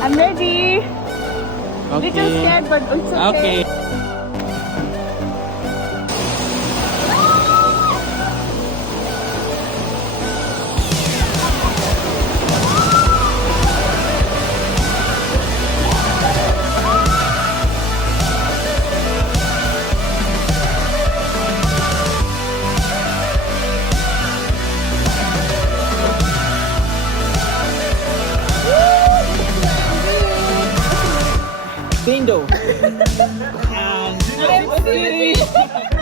I'm ready. Okay. Little scared, but it's okay. Okay. Tindo. I'm ready.